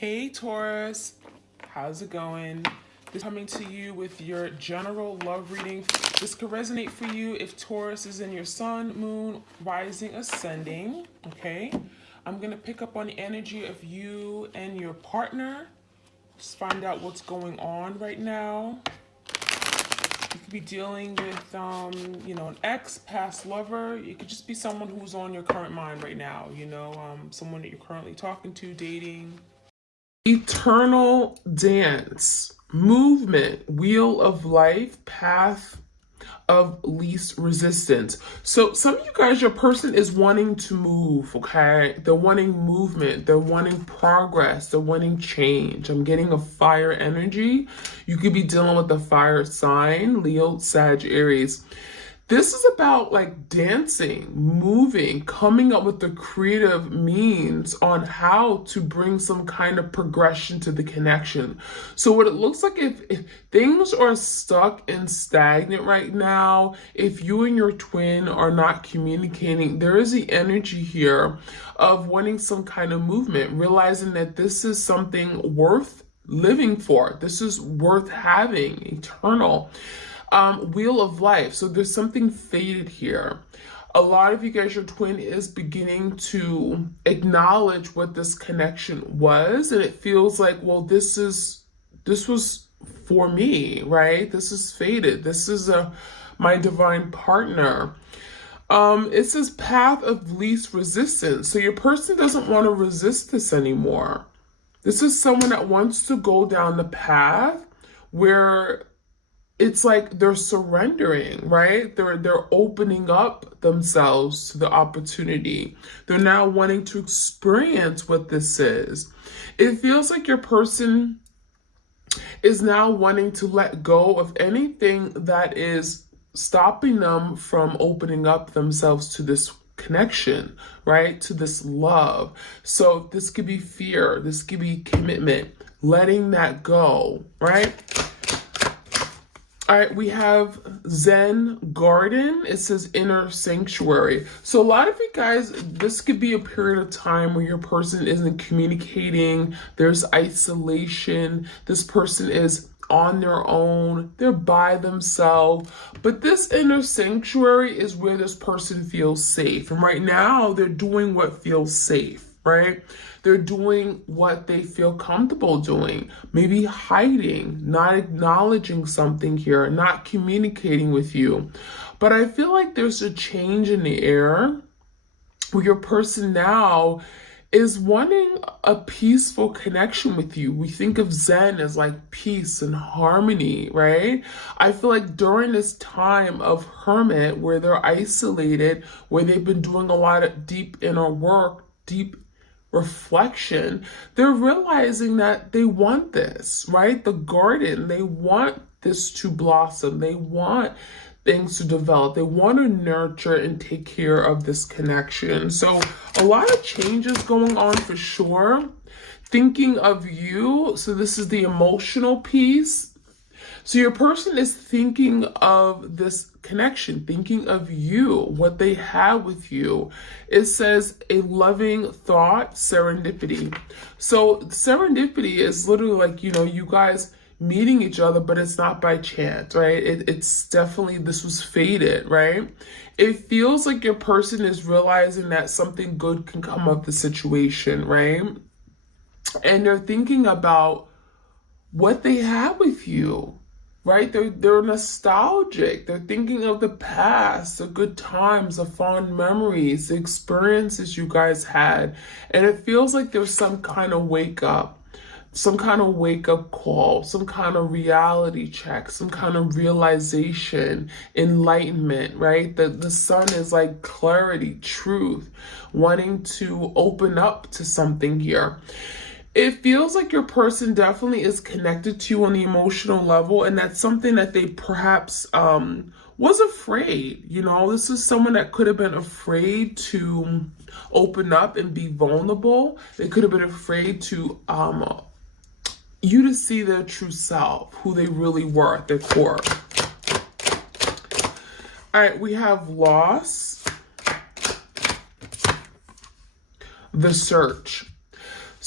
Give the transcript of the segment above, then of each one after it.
Hey Taurus, how's it going? This is coming to you with your general love reading. This could resonate for you if Taurus is in your sun, moon, rising, ascending, okay? I'm going to pick up on the energy of you and your partner. Just find out what's going on right now. You could be dealing with, an ex, past lover. It could just be someone who's on your current mind right now, someone that you're currently talking to, dating. Eternal dance, movement, wheel of life, path of least resistance. So some of you guys, your person is wanting to move, okay? They're wanting movement. They're wanting progress. They're wanting change. I'm getting a fire energy. You could be dealing with a fire sign, Leo, Sag, Aries. This is about like dancing, moving, coming up with the creative means on how to bring some kind of progression to the connection. So what it looks like, if things are stuck and stagnant right now, if you and your twin are not communicating, there is the energy here of wanting some kind of movement, realizing that this is something worth living for. This is worth having, eternal. Wheel of life. So there's something faded here. A lot of you guys, your twin is beginning to acknowledge what this connection was, and it feels like, well, this was for me, right? This is faded. This is my divine partner. It says path of least resistance. So your person doesn't want to resist this anymore. This is someone that wants to go down the path where it's like they're surrendering, right? They're opening up themselves to the opportunity. They're now wanting to experience what this is. It feels like your person is now wanting to let go of anything that is stopping them from opening up themselves to this connection, right? To this love. So this could be fear. This could be commitment. Letting that go, right? All right, we have Zen Garden. It says inner sanctuary. So a lot of you guys, this could be a period of time where your person isn't communicating. There's isolation. This person is on their own. They're by themselves. But this inner sanctuary is where this person feels safe. And right now, they're doing what feels safe, right? They're doing what they feel comfortable doing. Maybe hiding, not acknowledging something here, not communicating with you. But I feel like there's a change in the air where your person now is wanting a peaceful connection with you. We think of Zen as like peace and harmony, right? I feel like during this time of hermit, where they're isolated, where they've been doing a lot of deep inner work, deep reflection, they're realizing that they want this, right? The garden, they want this to blossom. They want things to develop. They want to nurture and take care of this connection. So a lot of changes going on for sure. Thinking of you. So this is the emotional piece. So your person is thinking of this connection, thinking of you, what they have with you. It says a loving thought, serendipity. So serendipity is literally like, you guys meeting each other, but it's not by chance, right? It's definitely, this was fated, right? It feels like your person is realizing that something good can come of the situation, right? And they're thinking about what they have with you. Right? They're nostalgic. They're thinking of the past, the good times, the fond memories, the experiences you guys had. And it feels like there's some kind of wake up call, some kind of reality check, some kind of realization, enlightenment, right? The sun is like clarity, truth, wanting to open up to something here. It feels like your person definitely is connected to you on the emotional level, and that's something that they perhaps was afraid. This is someone that could have been afraid to open up and be vulnerable. They could have been afraid to you to see their true self, who they really were at their core. All right, we have loss, the search.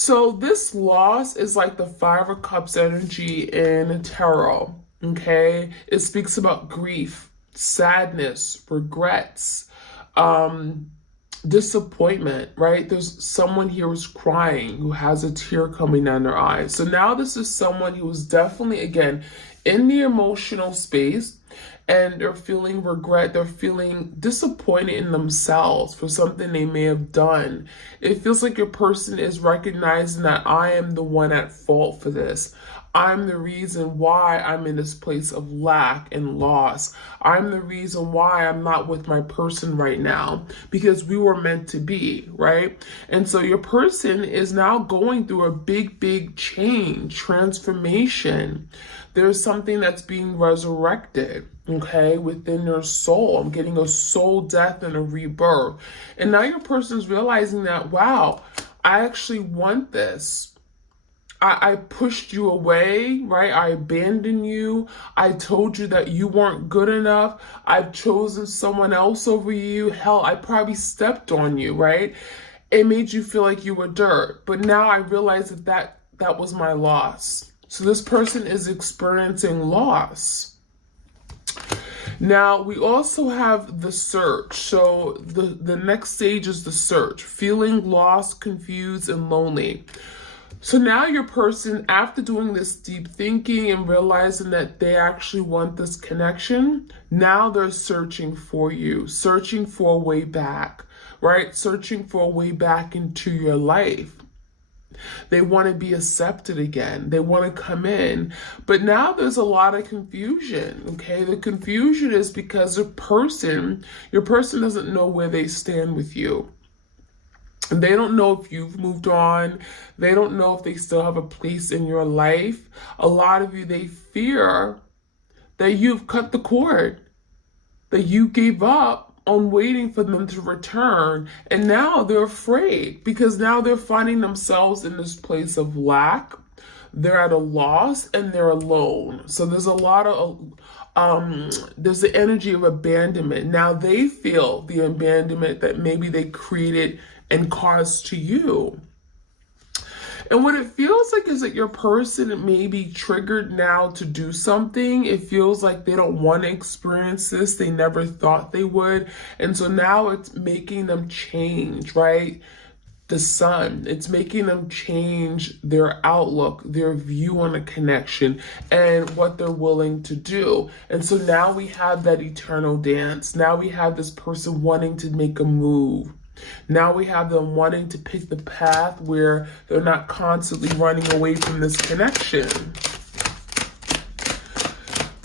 So this loss is like the Five of Cups energy in tarot, okay? It speaks about grief, sadness, regrets, disappointment, right? There's someone here who's crying, who has a tear coming down their eyes. So now this is someone who is definitely, again, in the emotional space, and they're feeling regret. They're feeling disappointed in themselves for something they may have done. It feels like your person is recognizing that I am the one at fault for this. I'm the reason why I'm in this place of lack and loss. I'm the reason why I'm not with my person right now, because we were meant to be, right? And so your person is now going through a big change, transformation. There's something that's being resurrected, okay, within their soul. I'm getting a soul death and a rebirth. And now your person's realizing that, wow, I actually want this. I pushed you away, right? I abandoned you. I told you that you weren't good enough. I've chosen someone else over you. Hell, I probably stepped on you, right? It made you feel like you were dirt. But now I realize that was my loss. So this person is experiencing loss. Now, we also have the search. So the next stage is the search. Feeling lost, confused, and lonely. So now your person, after doing this deep thinking and realizing that they actually want this connection, now they're searching for you, searching for a way back, right? Searching for a way back into your life. They want to be accepted again. They want to come in. But now there's a lot of confusion, okay? The confusion is because your person doesn't know where they stand with you. They don't know if you've moved on. They don't know if they still have a place in your life. A lot of you, they fear that you've cut the cord, that you gave up on waiting for them to return. And now they're afraid because now they're finding themselves in this place of lack. They're at a loss and they're alone. So there's a lot of there's the energy of abandonment. Now they feel the abandonment that maybe they created and caused to you. And what it feels like is that your person may be triggered now to do something. It feels like they don't want to experience this. They never thought they would. And so now it's making them change, right? The sun, it's making them change their outlook, their view on a connection, and what they're willing to do. And so now we have that eternal dance. Now we have this person wanting to make a move. Now we have them wanting to pick the path where they're not constantly running away from this connection.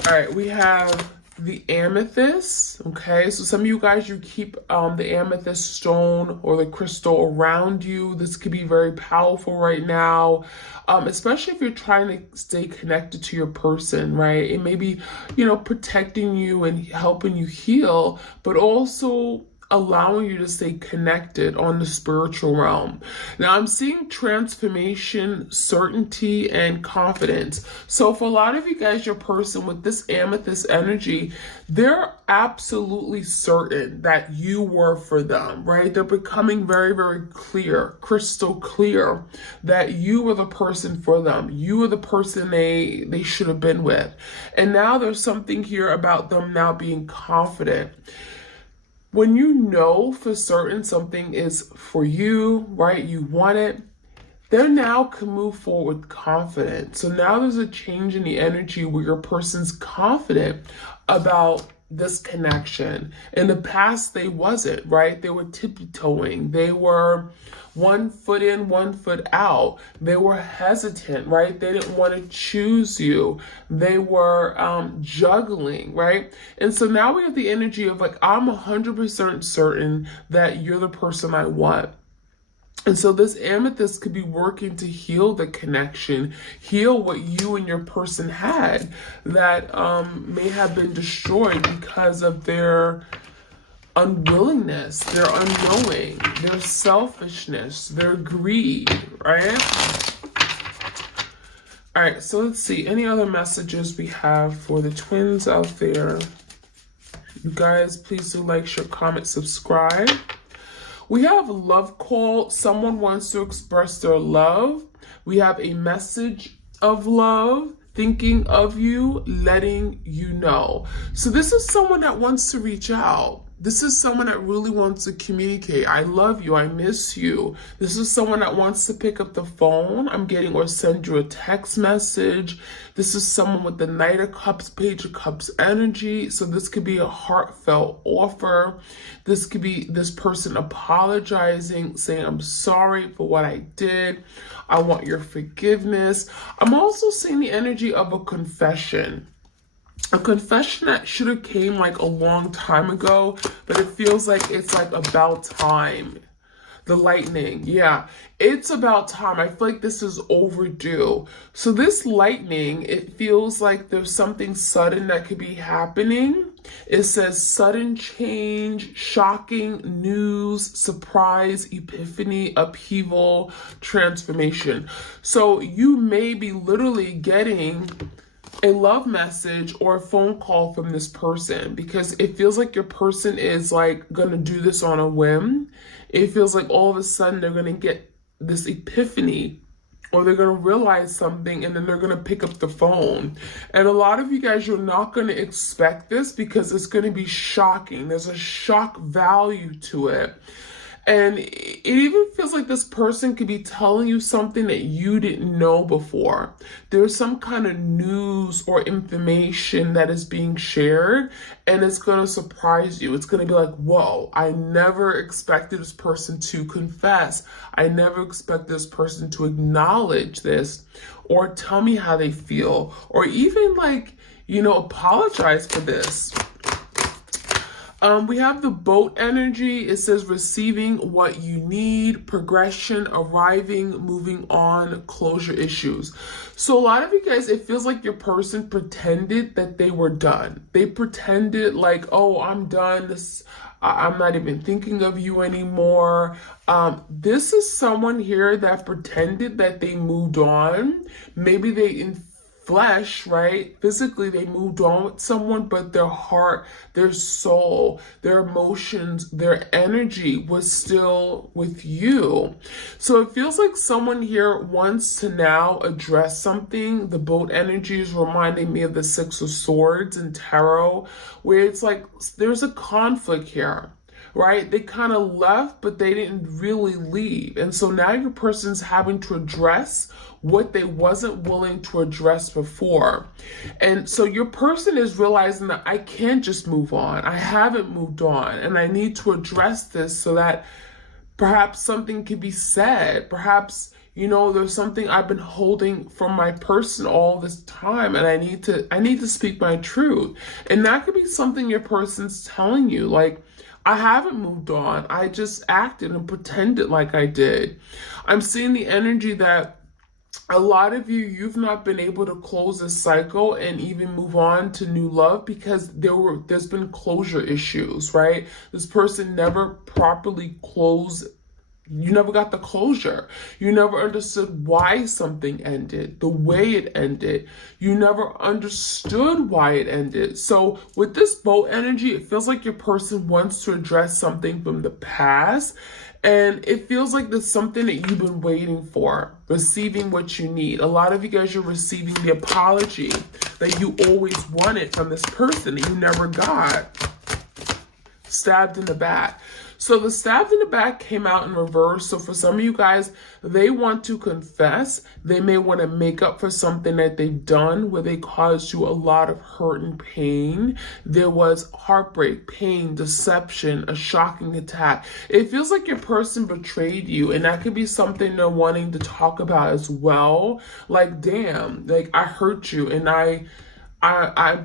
All right, we have the amethyst, okay? So some of you guys, you keep the amethyst stone or the crystal around you. This could be very powerful right now, especially if you're trying to stay connected to your person, right? It may be, protecting you and helping you heal, but also allowing you to stay connected on the spiritual realm. Now I'm seeing transformation, certainty, and confidence. So for a lot of you guys, your person with this amethyst energy, they're absolutely certain that you were for them, right? They're becoming very clear, crystal clear, that you were the person for them. You were the person they should have been with. And now there's something here about them now being confident. When you know for certain something is for you, right? You want it, they now can move forward with confidence. So now there's a change in the energy where your person's confident about this connection. In the past, they wasn't, right? They were tiptoeing. They were 1 foot in, 1 foot out. They were hesitant, right? They didn't want to choose you. They were juggling, right? And so now we have the energy of like, I'm 100% certain that you're the person I want. And so this amethyst could be working to heal the connection, heal what you and your person had that may have been destroyed because of their unwillingness, their unknowing, their selfishness, their greed, right? All right, so let's see. Any other messages we have for the twins out there? You guys, please do like, share, comment, subscribe. We have love call. Someone wants to express their love. We have a message of love, thinking of you, letting you know. So this is someone that wants to reach out. This is someone that really wants to communicate. I love you. I miss you. This is someone that wants to pick up the phone, I'm getting, or send you a text message. This is someone with the Knight of Cups, Page of Cups energy. So this could be a heartfelt offer. This could be this person apologizing, saying, I'm sorry for what I did. I want your forgiveness. I'm also seeing the energy of a confession. A confession that should have came like a long time ago, but it feels like it's like about time. The lightning, yeah, it's about time. I feel like this is overdue. So this lightning, it feels like there's something sudden that could be happening. It says sudden change, shocking news, surprise, epiphany, upheaval, transformation. So you may be literally getting a love message or a phone call from this person, because it feels like your person is like going to do this on a whim. It feels like all of a sudden they're going to get this epiphany, or they're going to realize something, and then they're going to pick up the phone. And a lot of you guys, you're not going to expect this because it's going to be shocking. There's a shock value to it. And it even feels like this person could be telling you something that you didn't know before. There's some kind of news or information that is being shared, and it's going to surprise you. It's going to be like, whoa, I never expected this person to confess. I never expected this person to acknowledge this, or tell me how they feel, or even like, apologize for this. We have the boat energy. It says receiving what you need, progression, arriving, moving on, closure issues. So a lot of you guys, it feels like your person pretended that they were done. They pretended like, oh, I'm done. I'm not even thinking of you anymore. This is someone here that pretended that they moved on. Maybe they in flesh, right? Physically, they moved on with someone, but their heart, their soul, their emotions, their energy was still with you. So it feels like someone here wants to now address something. The boat energy is reminding me of the Six of Swords in tarot, where it's like there's a conflict here. Right? They kind of left, but they didn't really leave. And so now your person's having to address what they wasn't willing to address before. And so your person is realizing that I can't just move on. I haven't moved on, and I need to address this so that perhaps something can be said. Perhaps, there's something I've been holding from my person all this time, and I need to speak my truth. And that could be something your person's telling you, like, I haven't moved on. I just acted and pretended like I did. I'm seeing the energy that a lot of you've not been able to close this cycle and even move on to new love because there's been closure issues, right? This person never properly closed. You never got the closure. You never understood why something ended, the way it ended. You never understood why it ended. So with this boat energy, it feels like your person wants to address something from the past. And it feels like there's something that you've been waiting for, receiving what you need. A lot of you guys, you're receiving the apology that you always wanted from this person that you never got. Stabbed in the back. So the stabbed in the back came out in reverse. So for some of you guys, they want to confess. They may want to make up for something that they've done where they caused you a lot of hurt and pain. There was heartbreak, pain, deception, a shocking attack. It feels like your person betrayed you, and that could be something they're wanting to talk about as well. Like, damn, like I hurt you, and I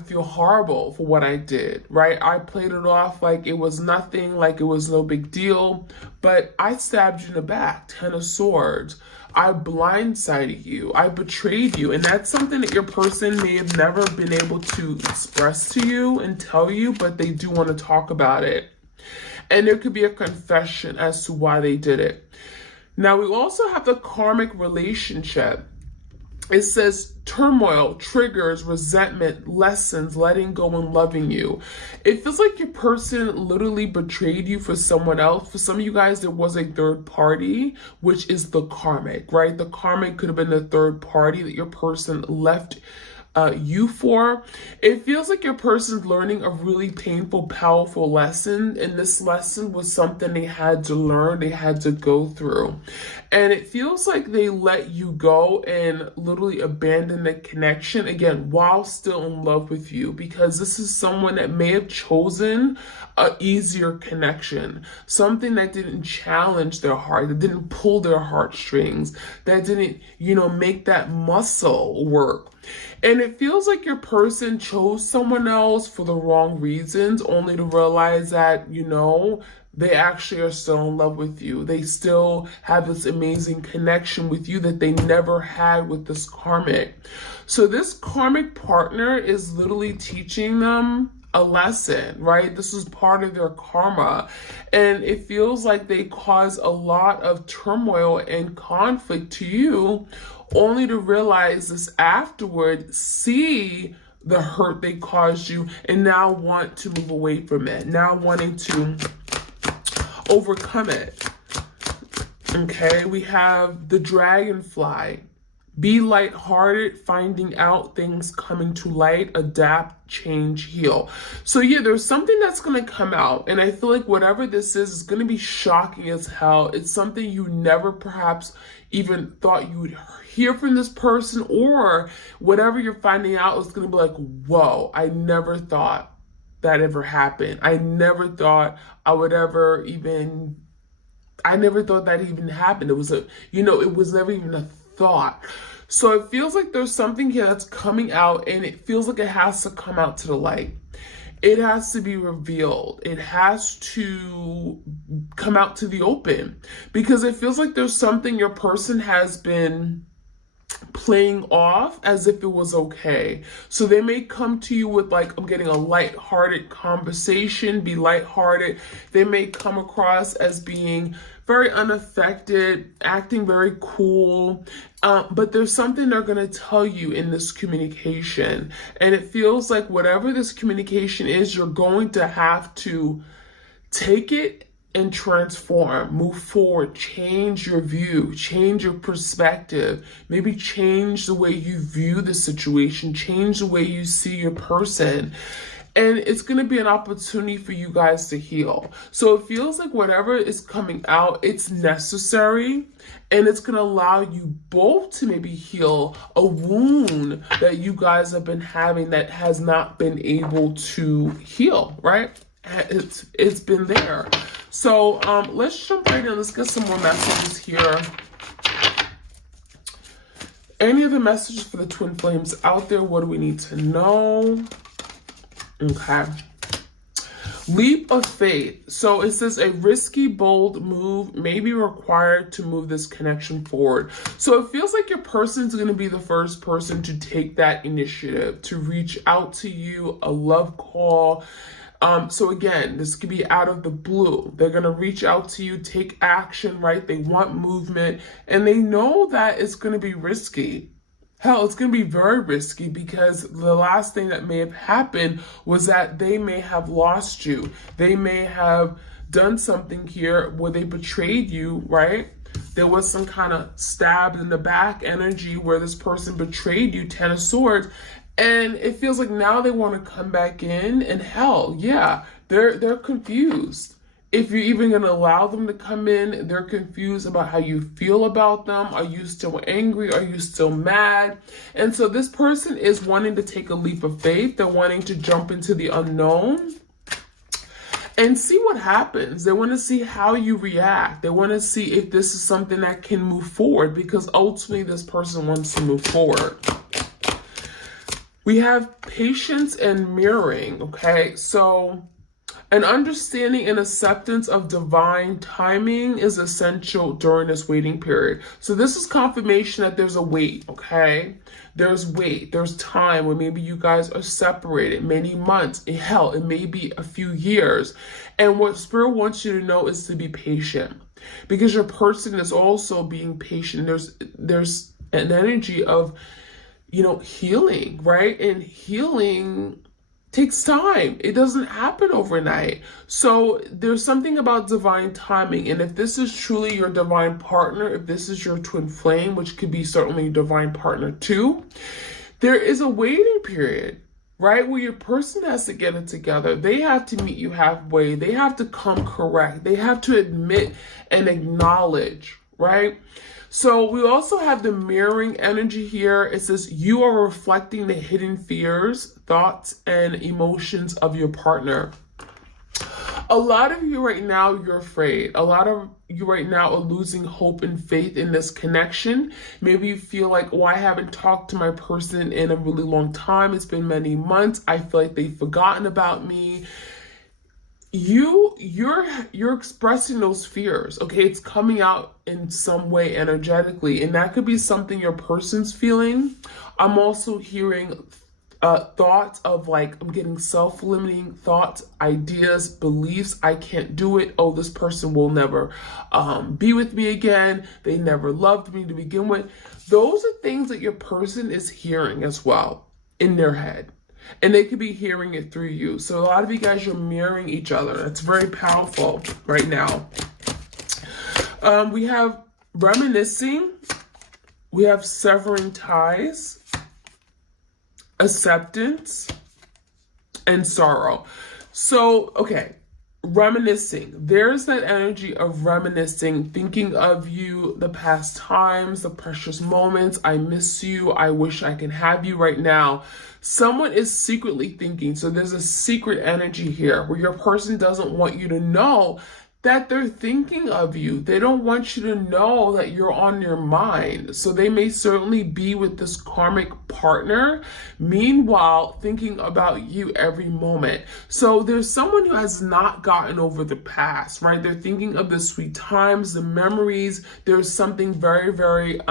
feel horrible for what I did, right? I played it off like it was nothing, like it was no big deal, but I stabbed you in the back, 10 of Swords. I blindsided you. I betrayed you. And that's something that your person may have never been able to express to you and tell you, but they do want to talk about it. And there could be a confession as to why they did it. Now, we also have the karmic relationship. It says turmoil, triggers, resentment, lessons, letting go and loving you. It feels like your person literally betrayed you for someone else. For some of you guys, there was a third party, which is the karmic, right? The karmic could have been the third party that your person left you for. It feels like your person's learning a really painful, powerful lesson, and this lesson was something they had to learn, they had to go through. And it feels like they let you go and literally abandon the connection again while still in love with you, because this is someone that may have chosen a easier connection, something that didn't challenge their heart, that didn't pull their heartstrings, that didn't, make that muscle work. And it feels like your person chose someone else for the wrong reasons, only to realize that, they actually are still in love with you. They still have this amazing connection with you that they never had with this karmic. So this karmic partner is literally teaching them a lesson, right? This is part of their karma. And it feels like they cause a lot of turmoil and conflict to you, only to realize this afterward, see the hurt they caused you, and now want to move away from it, now wanting to overcome it. Okay, we have the dragonfly. Be lighthearted, finding out things coming to light, adapt, change, heal. So yeah, there's something that's going to come out. And I feel like whatever this is going to be shocking as hell. It's something you never perhaps even thought you would hear from this person, or whatever you're finding out is going to be like, whoa, I never thought that ever happened. I never thought I would ever even, I never thought that even happened. It was it was never even a thought. So it feels like there's something here that's coming out, and it feels like it has to come out to the light. It has to be revealed. It has to come out to the open, because it feels like there's something your person has been playing off as if it was okay. So they may come to you with like, I'm getting a lighthearted conversation, be lighthearted. They may come across as being very unaffected, acting very cool. But there's something they're going to tell you in this communication. And it feels like whatever this communication is, you're going to have to take it and transform, move forward, change your view, change your perspective, maybe change the way you view the situation, change the way you see your person. And it's going to be an opportunity for you guys to heal. So it feels like whatever is coming out, it's necessary, and it's going to allow you both to maybe heal a wound that you guys have been having that has not been able to heal, right? It's been there. So let's jump right in. Let's get some more messages here. Any other messages for the twin flames out there? What do we need to know? Okay. Leap of faith. So it says a risky, bold move may be required to move this connection forward. So it feels like your person's going to be the first person to take that initiative, to reach out to you, a love call. So again, this could be out of the blue. They're going to reach out to you, take action, right? They want movement, and they know that it's going to be risky. Hell, it's going to be very risky, because the last thing that may have happened was that they may have lost you. They may have done something here where they betrayed you, right? There was some kind of stabbed in the back energy where this person betrayed you, 10 of Swords. And it feels like now they want to come back in, and hell, yeah, they're confused. If you're even going to allow them to come in, they're confused about how you feel about them. Are you still angry? Are you still mad? And so this person is wanting to take a leap of faith. They're wanting to jump into the unknown and see what happens. They want to see how you react. They want to see if this is something that can move forward, because ultimately this person wants to move forward. We have patience and mirroring, okay? So an understanding and acceptance of divine timing is essential during this waiting period. So this is confirmation that there's a wait, okay? There's wait, there's time where maybe you guys are separated, many months, hell, it may be a few years. And what Spirit wants you to know is to be patient, because your person is also being patient. There's an energy of, healing, right? And healing takes time. It doesn't happen overnight. So there's something about divine timing. And if this is truly your divine partner, if this is your twin flame, which could be certainly divine partner too, there is a waiting period, right? Where your person has to get it together. They have to meet you halfway. They have to come correct. They have to admit and acknowledge, right? So we also have the mirroring energy here. It says you are reflecting the hidden fears, thoughts, and emotions of your partner. A lot of you right now, you're afraid. A lot of you right now are losing hope and faith in this connection. Maybe you feel like, oh, I haven't talked to my person in a really long time. It's been many months. I feel like they've forgotten about me. You're expressing those fears, okay? It's coming out in some way energetically, and that could be something your person's feeling. I'm also hearing thoughts of like, I'm getting self-limiting thoughts, ideas, beliefs. I can't do it. Oh, this person will never be with me again. They never loved me to begin with. Those are things that your person is hearing as well in their head. And they could be hearing it through you. So a lot of you guys, you're mirroring each other. It's very powerful right now. We have reminiscing. We have severing ties, acceptance, and sorrow. So, okay, reminiscing. There's that energy of reminiscing, thinking of you, the past times, the precious moments. I miss you. I wish I could have you right now. Someone is secretly thinking. So there's a secret energy here where your person doesn't want you to know that they're thinking of you. They don't want you to know that you're on their mind. So they may certainly be with this karmic partner, meanwhile thinking about you every moment. So there's someone who has not gotten over the past, right? They're thinking of the sweet times, the memories. There's something very, very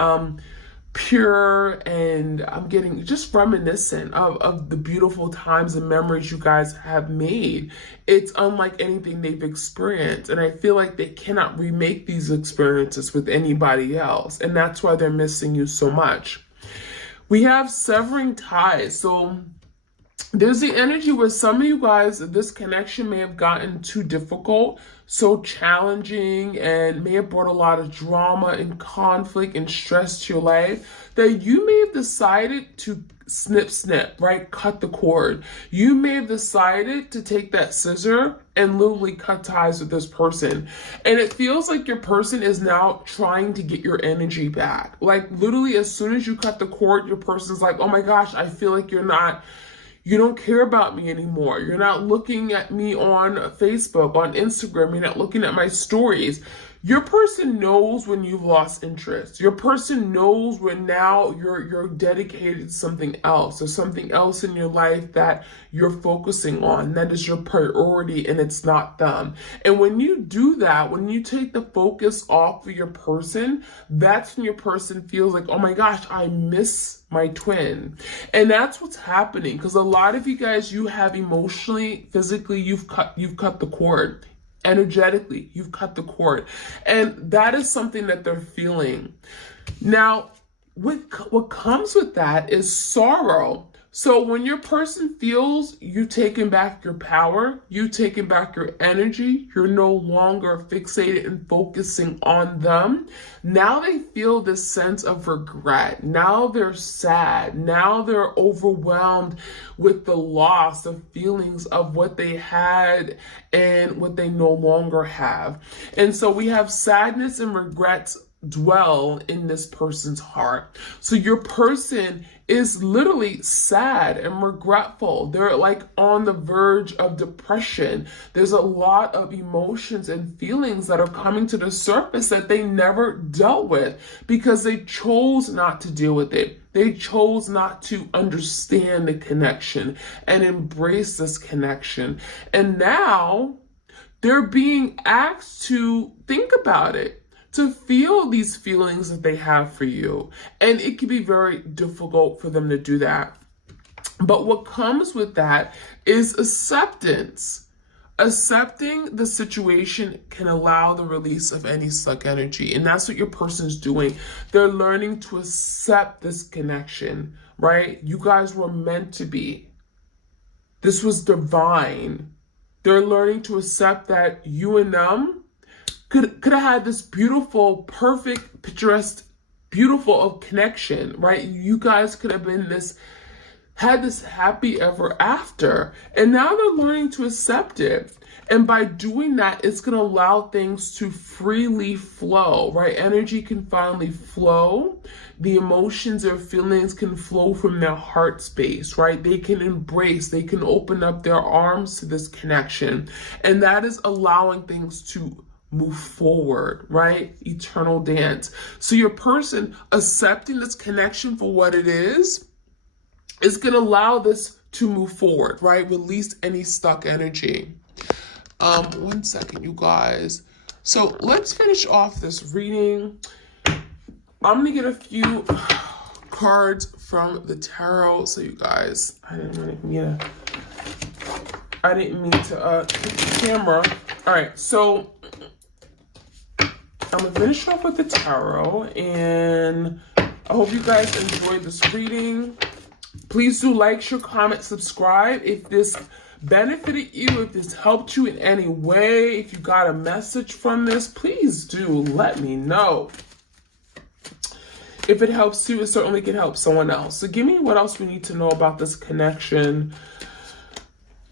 pure, and I'm getting just reminiscent of the beautiful times and memories you guys have made. It's unlike anything they've experienced, and I feel like they cannot remake these experiences with anybody else, and that's why they're missing you so much. We have severing ties. So there's the energy where some of you guys, this connection may have gotten too difficult, so challenging, and may have brought a lot of drama and conflict and stress to your life, that you may have decided to snip, right? Cut the cord. You may have decided to take that scissor and literally cut ties with this person. And it feels like your person is now trying to get your energy back. Like literally as soon as you cut the cord, your person's like, oh my gosh, I feel like you don't care about me anymore. You're not looking at me on Facebook, on Instagram. You're not looking at my stories. Your person knows when you've lost interest. Your person knows when now you're dedicated to something else. There's something else in your life that you're focusing on. That is your priority, and it's not them. And when you do that, when you take the focus off of your person, that's when your person feels like, oh my gosh, I miss my twin. And that's what's happening, because a lot of you guys, you have emotionally, physically, you've cut the cord. Energetically, you've cut the cord. And that is something that they're feeling. Now, what comes with that is sorrow. So when your person feels you taking back your power, you taking back your energy, you're no longer fixated and focusing on them, now they feel this sense of regret. Now they're sad. Now they're overwhelmed with the loss, the feelings of what they had and what they no longer have. And so we have sadness and regrets dwell in this person's heart. So your person is literally sad and regretful. They're like on the verge of depression. There's a lot of emotions and feelings that are coming to the surface that they never dealt with because they chose not to deal with it. They chose not to understand the connection and embrace this connection. And now they're being asked to think about it, to feel these feelings that they have for you. And it can be very difficult for them to do that. But what comes with that is acceptance. Accepting the situation can allow the release of any stuck energy. And that's what your person's doing. They're learning to accept this connection, right? You guys were meant to be. This was divine. They're learning to accept that you and them could have had this beautiful, perfect, picturesque, beautiful connection, right? You guys could have been had this happy ever after. And now they're learning to accept it. And by doing that, it's going to allow things to freely flow, right? Energy can finally flow. The emotions or feelings can flow from their heart space, right? They can embrace, they can open up their arms to this connection. And that is allowing things to move forward, right? Eternal dance. So your person accepting this connection for what it is going to allow this to move forward, right? Release any stuck energy. 1 second, you guys. So let's finish off this reading. I'm going to get a few cards from the tarot. So you guys, I didn't mean to hit the camera. All right, so I'm going to finish off with the tarot, and I hope you guys enjoyed this reading. Please do like, share, comment, subscribe. If this benefited you, if this helped you in any way, if you got a message from this, please do let me know. If it helps you, it certainly can help someone else. So give me what else we need to know about this connection.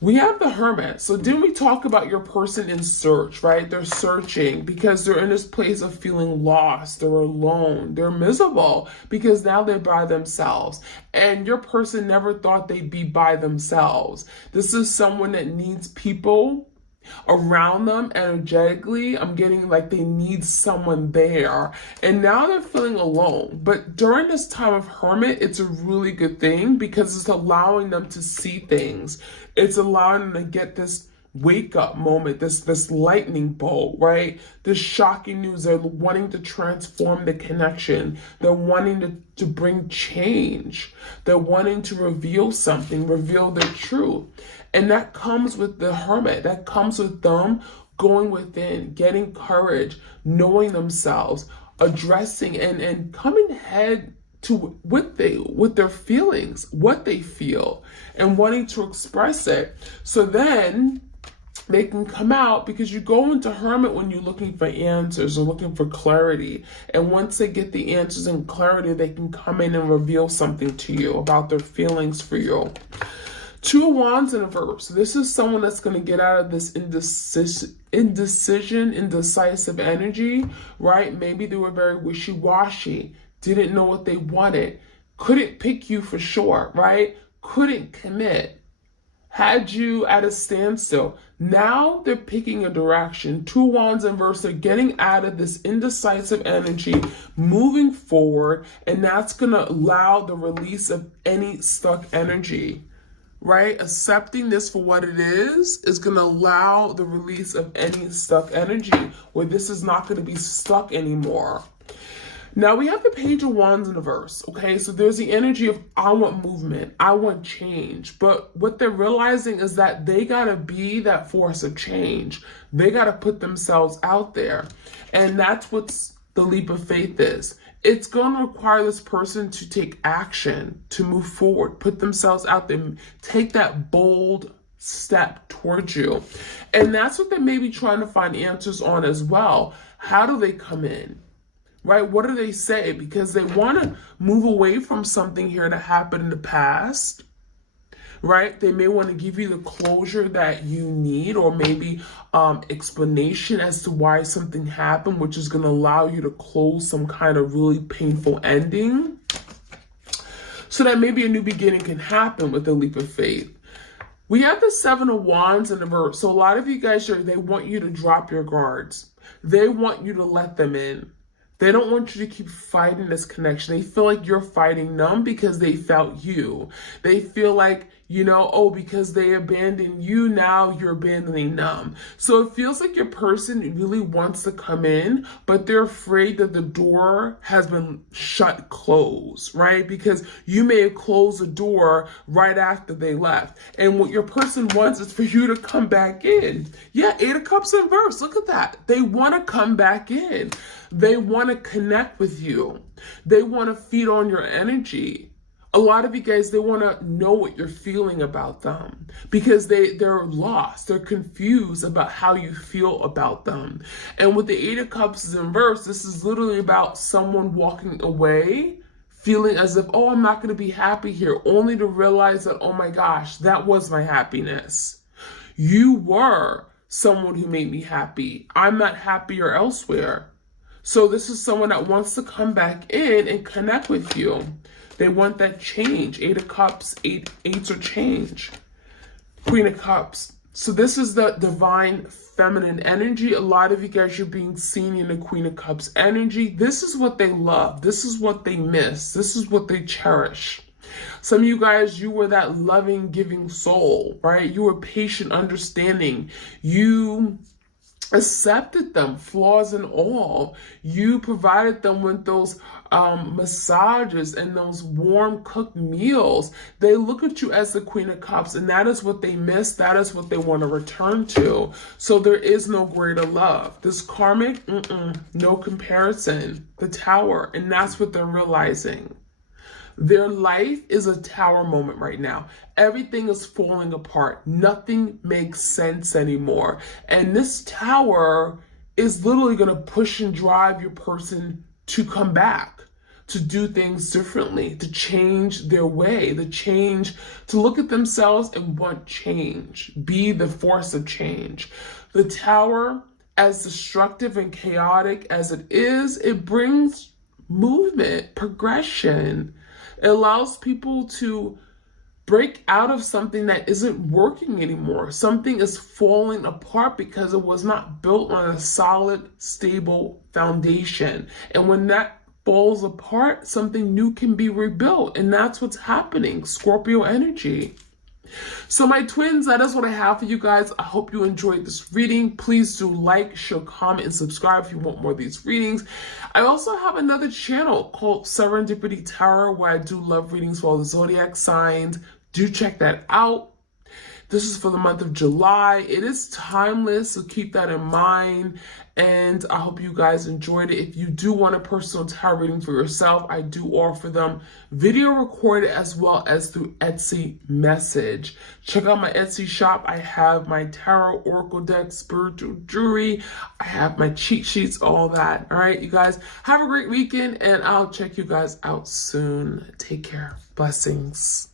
We have the Hermit. So didn't we talk about your person in search, right? They're searching because they're in this place of feeling lost. They're alone. They're miserable because now they're by themselves. And your person never thought they'd be by themselves. This is someone that needs people around them energetically. I'm getting like they need someone there, and now they're feeling alone. But during this time of Hermit, it's a really good thing because it's allowing them to see things. It's allowing them to get this wake up moment, this lightning bolt, right? This shocking news. They're wanting to transform the connection. They're wanting to bring change. They're wanting to reveal something, reveal their truth. And that comes with the Hermit. That comes with them going within, getting courage, knowing themselves, addressing and coming head to with their feelings, what they feel, and wanting to express it. So then they can come out, because you go into Hermit when you're looking for answers or looking for clarity. And once they get the answers and clarity, they can come in and reveal something to you about their feelings for you. 2 of Wands in reverse. This is someone that's going to get out of this indecisive energy, right? Maybe they were very wishy-washy, didn't know what they wanted, couldn't pick you for sure, right? Couldn't commit, had you at a standstill. Now they're picking a direction. 2 Wands in reverse. They're getting out of this indecisive energy, moving forward, and that's going to allow the release of any stuck energy. Right? Accepting this for what it is going to allow the release of any stuck energy, where this is not going to be stuck anymore. Now we have the Page of Wands in reverse. Okay, so there's the energy of I want movement, I want change. But what they're realizing is that they got to be that force of change. They got to put themselves out there. And that's what the leap of faith is. It's going to require this person to take action, to move forward, put themselves out there, take that bold step towards you. And that's what they may be trying to find answers on as well. How do they come in? Right? What do they say? Because they want to move away from something here that happened in the past. Right? They may want to give you the closure that you need, or maybe explanation as to why something happened, which is going to allow you to close some kind of really painful ending, so that maybe a new beginning can happen with the leap of faith. We have the 7 of Wands in the reverse. So a lot of you guys, they want you to drop your guards. They want you to let them in. They don't want you to keep fighting this connection. They feel like you're fighting them because they felt you. They feel like, you know, oh, because they abandoned you, now you're abandoning them. So it feels like your person really wants to come in, but they're afraid that the door has been shut closed, right? Because you may have closed the door right after they left. And what your person wants is for you to come back in. Yeah, 8 of Cups in reverse. Look at that. They want to come back in. They want to connect with you. They want to feed on your energy. A lot of you guys, they want to know what you're feeling about them because they're lost. They're confused about how you feel about them. And with the 8 of Cups in reverse, this is literally about someone walking away, feeling as if, oh, I'm not going to be happy here, only to realize that, oh my gosh, that was my happiness. You were someone who made me happy. I'm not happier elsewhere. So this is someone that wants to come back in and connect with you. They want that change. 8 of Cups, eights are change. Queen of Cups. So this is the divine feminine energy. A lot of you guys are being seen in the Queen of Cups energy. This is what they love. This is what they miss. This is what they cherish. Some of you guys, you were that loving, giving soul, right? You were patient, understanding. You accepted them, flaws and all. You provided them with those massages and those warm cooked meals. They look at you as the Queen of Cups, and that is what they miss. That is what they want to return to. So there is no greater love. This karmic, no comparison. The Tower, and that's what they're realizing. Their life is a tower moment right now. Everything is falling apart. Nothing makes sense anymore. And this tower is literally going to push and drive your person to come back, to do things differently, to change their way, to look at themselves and want change, be the force of change. The Tower, as destructive and chaotic as it is, it brings movement, progression. It allows people to break out of something that isn't working anymore. Something is falling apart because it was not built on a solid, stable foundation. And when that falls apart, something new can be rebuilt. And that's what's happening. Scorpio energy. So my twins, that is what I have for you guys. I hope you enjoyed this reading. Please do like, share, comment, and subscribe if you want more of these readings. I also have another channel called Serendipity Tarot where I do love readings for all the zodiac signs. Do check that out. This is for the month of July. It is timeless, so keep that in mind. And I hope you guys enjoyed it. If you do want a personal tarot reading for yourself, I do offer them video recorded as well as through Etsy message. Check out my Etsy shop. I have my tarot, oracle deck, spiritual jewelry. I have my cheat sheets, all that. All right, you guys, have a great weekend, and I'll check you guys out soon. Take care. Blessings.